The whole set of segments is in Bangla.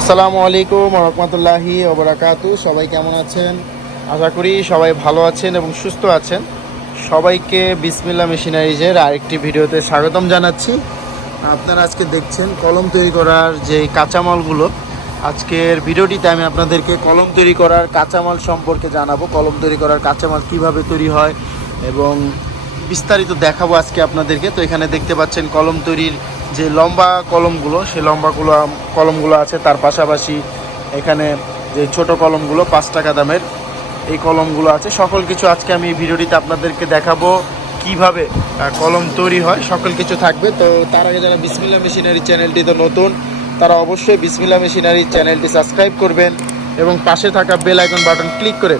আসসালামু আলাইকুম রহমতুল্লাহি ওবরাকাতু সবাই কেমন আছেন? আশা করি সবাই ভালো আছেন এবং সুস্থ আছেন। সবাইকে বিসমিল্লা মেশিনারিজের আরেকটি ভিডিওতে স্বাগতম জানাচ্ছি। আপনারা আজকে দেখছেন কলম তৈরি করার যে কাঁচামালগুলো। আজকের ভিডিওটিতে আমি আপনাদেরকে কলম তৈরি করার কাঁচামাল সম্পর্কে জানাব। কলম তৈরি করার কাঁচামাল কীভাবে তৈরি হয় এবং বিস্তারিত দেখাবো আজকে আপনাদেরকে। তো এখানে দেখতে পাচ্ছেন কলম তৈরির যে লম্বা কলমগুলো, সেই লম্বাগুলো, কলমগুলো আছে, তার পাশাপাশি এখানে যে ছোট কলমগুলো, পাঁচ টাকা দামের এই কলমগুলো আছে। সকল কিছু আজকে আমি এই ভিডিওটিতে আপনাদেরকে দেখাবো কীভাবে কলম তৈরি হয়। সকল কিছু থাকবে। তো তার আগে যারা বিসমিল্লা মেশিনারি চ্যানেলটি তো নতুন, তারা অবশ্যই বিসমিল্লা মেশিনারি চ্যানেলটি সাবস্ক্রাইব করবেন এবং পাশে থাকা বেল আইকন বাটন ক্লিক করে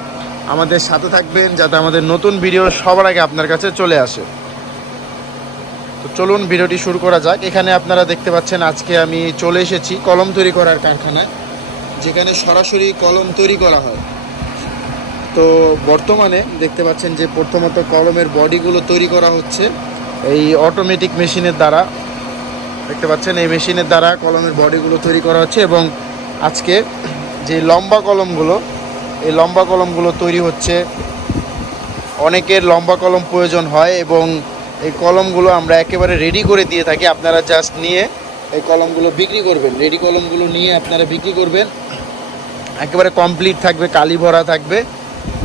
আমাদের সাথে থাকবেন, যাতে আমাদের নতুন ভিডিও সবার আগে আপনার কাছে চলে আসে। তো চলুন ভিডিওটি শুরু করা যাক। এখানে আপনারা দেখতে পাচ্ছেন আজকে আমি চলে এসেছি কলম তৈরি করার কারখানায়, যেখানে সরাসরি কলম তৈরি করা হয়। তো বর্তমানে দেখতে পাচ্ছেন যে প্রথমত কলমের বডিগুলো তৈরি করা হচ্ছে এই অটোমেটিক মেশিনের দ্বারা। দেখতে পাচ্ছেন এই মেশিনের দ্বারা কলমের বডিগুলো তৈরি করা হচ্ছে এবং আজকে যে লম্বা কলমগুলো, এই লম্বা কলমগুলো তৈরি হচ্ছে, অনেকের লম্বা কলম প্রয়োজন হয় এবং এই কলমগুলো আমরা একেবারে রেডি করে দিয়ে থাকি। আপনারা জাস্ট নিয়ে এই কলমগুলো বিক্রি করবেন। রেডি কলমগুলো নিয়ে আপনারা বিক্রি করবেন। একেবারে কমপ্লিট থাকবে, কালি ভরা থাকবে।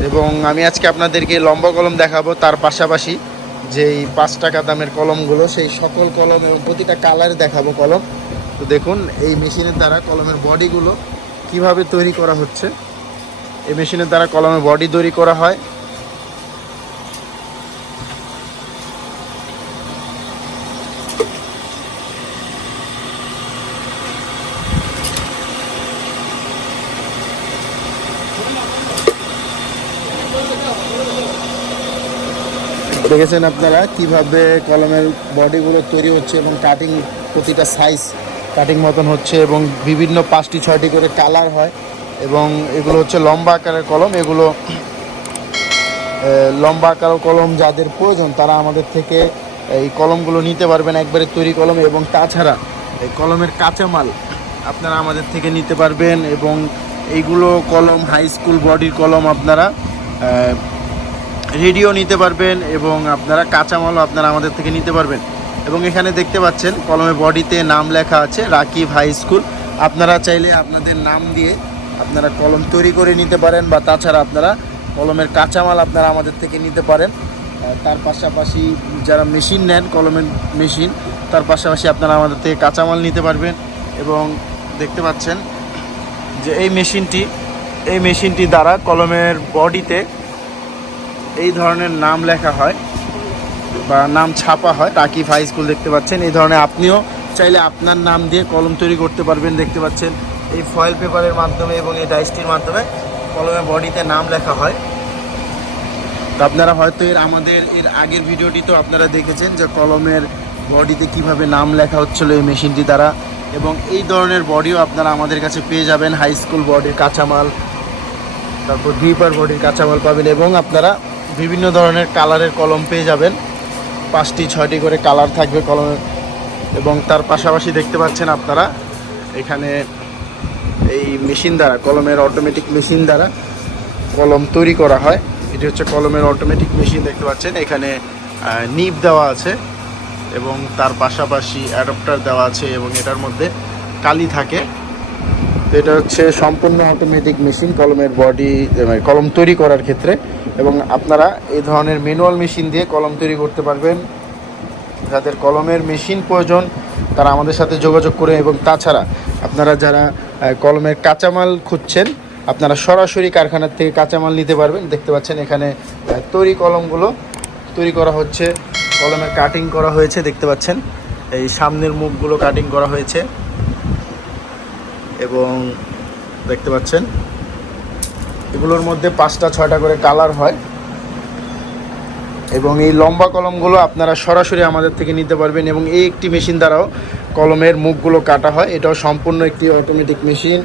এবং আমি আজকে আপনাদেরকে লম্বা কলম দেখাবো। তার পাশাপাশি যেই পাঁচ টাকা দামের কলমগুলো, সেই সকল কলম এবং প্রতিটা কালার দেখাবো কলম। তো দেখুন, এই মেশিনের দ্বারা কলমের বডিগুলো কীভাবে তৈরি করা হচ্ছে। এই মেশিনের দ্বারা কলমের বডি তৈরি করা হয়। দেখেছেন আপনারা কীভাবে কলমের বডিগুলো তৈরি হচ্ছে এবং কাটিং প্রতিটা সাইজ কাটিং মতন হচ্ছে এবং বিভিন্ন পাঁচটি, ছয়টি করে কালার হয় এবং এগুলো হচ্ছে লম্বা আকারের কলম। এগুলো লম্বা আকারের কলম যাদের প্রয়োজন, তারা আমাদের থেকে এই কলমগুলো নিতে পারবেন, একবারে তৈরি কলম এবং তাছাড়া এই কলমের কাঁচামাল আপনারা আমাদের থেকে নিতে পারবেন এবং এইগুলো কলম হাই স্কুল বডির কলম আপনারা রেডিও নিতে পারবেন এবং আপনারা কাঁচামালও আপনারা আমাদের থেকে নিতে পারবেন। এবং এখানে দেখতে পাচ্ছেন কলমের বডিতে নাম লেখা আছে, রাকিব হাই স্কুল। আপনারা চাইলে আপনাদের নাম দিয়ে আপনারা কলম তৈরি করে নিতে পারেন বা তাছাড়া আপনারা কলমের কাঁচামাল আপনারা আমাদের থেকে নিতে পারেন। তার পাশাপাশি যারা মেশিন নেন, কলমের মেশিন, তার পাশাপাশি আপনারা আমাদের থেকে কাঁচামাল নিতে পারবেন। এবং দেখতে পাচ্ছেন যে এই মেশিনটি এই মেশিনটি দ্বারা কলমের বডিতে এই ধরনের নাম লেখা হয় বা নাম ছাপা হয়। টাকি হাই স্কুল দেখতে পাচ্ছেন। এই ধরনের আপনিও চাইলে আপনার নাম দিয়ে কলম তৈরি করতে পারবেন, দেখতে পাচ্ছেন। এই ফয়েল পেপারের মাধ্যমে এবং এই ডাইসটির মাধ্যমে কলমের বডিতে নাম লেখা হয়। তো আপনারা হয়তো এর আমাদের, এর আগের ভিডিওটি তো আপনারা দেখেছেন যে কলমের বডিতে কীভাবে নাম লেখা হচ্ছিল এই মেশিনটি দ্বারা। এবং এই ধরনের বডিও আপনারা আমাদের কাছে পেয়ে যাবেন। হাই স্কুল বডির কাঁচামাল, তারপর ডিপার বডির কাঁচামাল পাবেন এবং আপনারা বিভিন্ন ধরনের কালারের কলম পেয়ে যাবেন। পাঁচটি, ছয়টি করে কালার থাকবে কলমের এবং তার পাশাপাশি দেখতে পাচ্ছেন আপনারা, এখানে এই মেশিন দ্বারা, কলমের অটোমেটিক মেশিন দ্বারা কলম তৈরি করা হয়। এটি হচ্ছে কলমের অটোমেটিক মেশিন দেখতে পাচ্ছেন। এখানে নিব দেওয়া আছে এবং তার পাশাপাশি অ্যাডপ্টার দেওয়া আছে এবং এটার মধ্যে কালি থাকে। তো এটা হচ্ছে সম্পূর্ণ অটোমেটিক মেশিন কলমের বডি কলম তৈরি করার ক্ষেত্রে। এবং আপনারা এই ধরনের ম্যানুয়াল মেশিন দিয়ে কলম তৈরি করতে পারবেন। যাদের কলমের মেশিন প্রয়োজন, তারা আমাদের সাথে যোগাযোগ করে এবং তাছাড়া আপনারা যারা কলমের কাঁচামাল খুঁজছেন, আপনারা সরাসরি কারখানার থেকে কাঁচামাল নিতে পারবেন। দেখতে পাচ্ছেন এখানে তৈরি কলমগুলো তৈরি করা হচ্ছে। কলমের কাটিং করা হয়েছে, দেখতে পাচ্ছেন। এই সামনের মুখগুলো কাটিং করা হয়েছে। এবং দেখতে পাচ্ছেন, এগুলোর মধ্যে পাঁচটা, ছয়টা করে কালার হয়। এবং এই লম্বা কলমগুলো আপনারা সরাসরি আমাদের থেকে নিতে পারবেন এবং এই একটি মেশিন দ্বারাও কলমের মুখগুলো কাটা হয়। এটাও সম্পূর্ণ একটি অটোমেটিক মেশিন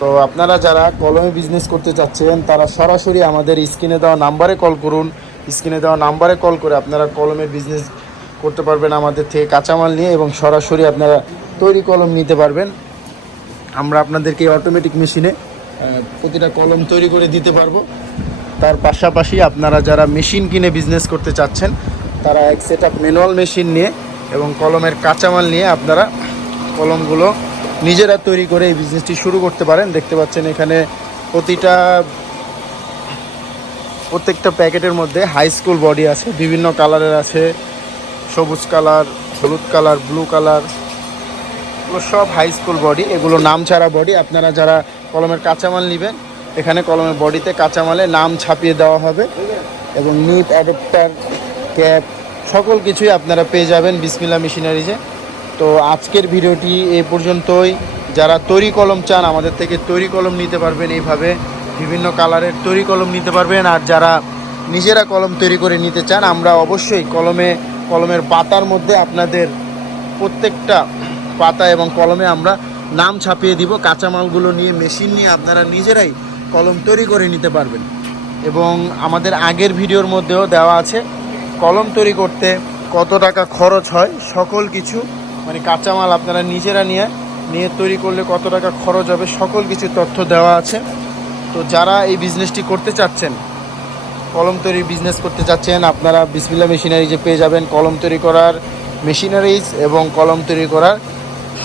তো আপনারা যারা কলমে বিজনেস করতে চাচ্ছেন, তারা সরাসরি আমাদের স্ক্রিনে দেওয়া নাম্বারে কল করুন। স্ক্রিনে দেওয়া নাম্বারে কল করে আপনারা কলমের বিজনেস করতে পারবেন আমাদের থেকে কাঁচামাল নিয়ে এবং সরাসরি আপনারা তৈরি কলম নিতে পারবেন। আমরা আপনাদেরকে অটোমেটিক মেশিনে প্রতিটা কলম তৈরি করে দিতে পারব। তার পাশাপাশি আপনারা যারা মেশিন কিনে বিজনেস করতে চাচ্ছেন, তারা এক সেট আপ ম্যানুয়াল মেশিন নিয়ে এবং কলমের কাঁচামাল নিয়ে আপনারা কলমগুলো নিজেরা তৈরি করে এই বিজনেসটি শুরু করতে পারেন। দেখতে পাচ্ছেন এখানে প্রতিটা, প্রত্যেকটা প্যাকেটের মধ্যে হাই স্কুল বডি আছে, বিভিন্ন কালারের আছে, সবুজ কালার হলুদ কালার ব্লু কালার এগুলো সব হাই স্কুল বডি এগুলো নাম ছাড়া বডি আপনারা যারা কলমের কাঁচামাল নেবেন, এখানে কলমের বডিতে কাঁচামালে নাম ছাপিয়ে দেওয়া হবে এবং নিট অ্যাডাপ্টার ক্যাপ সকল কিছুই আপনারা পেয়ে যাবেন বিসমিল্লা মেশিনারিজে। তো আজকের ভিডিওটি এ পর্যন্তই। যারা তৈরি কলম চান, আমাদের থেকে তৈরি কলম নিতে পারবেন এইভাবে। বিভিন্ন কালারের তৈরি কলম নিতে পারবেন। আর যারা নিজেরা কলম তৈরি করে নিতে চান, আমরা অবশ্যই কলমে, কলমের পাতার মধ্যে আপনাদের প্রত্যেকটা পাতা এবং কলমে আমরা নাম ছাপিয়ে দিব, কাঁচামালগুলো নিয়ে, মেশিন নিয়ে আপনারা নিজেরাই কলম তৈরি করে নিতে পারবেন। এবং আমাদের আগের ভিডিওর মধ্যেও দেওয়া আছে, কলম তৈরি করতে কত টাকা খরচ হয়, সকল কিছু মানে কাঁচামাল আপনারা নিজেরা নিয়ে নিয়ে তৈরি করলে কত টাকা খরচ হবে, সকল কিছু তথ্য দেওয়া আছে। তো যারা এই বিজনেসটি করতে চাচ্ছেন, কলম তৈরি বিজনেস করতে চাচ্ছেন, আপনারা বিসমিল্লা মেশিনারি যে পেয়ে যাবেন, কলম তৈরি করার মেশিনারিজ এবং কলম তৈরি করার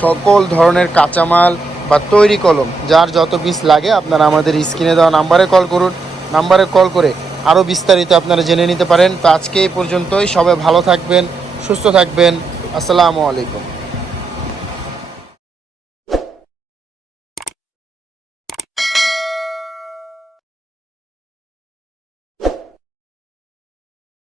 সকল ধরনের কাঁচামাল বা তৈরি কলম, যার যত বীজ লাগে আপনারা আমাদের স্ক্রিনে দেওয়া নাম্বারে কল করুন। নাম্বারে কল করে আরও বিস্তারিত আপনারা জেনে নিতে পারেন। তো আজকে এই পর্যন্তই। সবাই ভালো থাকবেন, সুস্থ থাকবেন। আসসালামু আলাইকুম।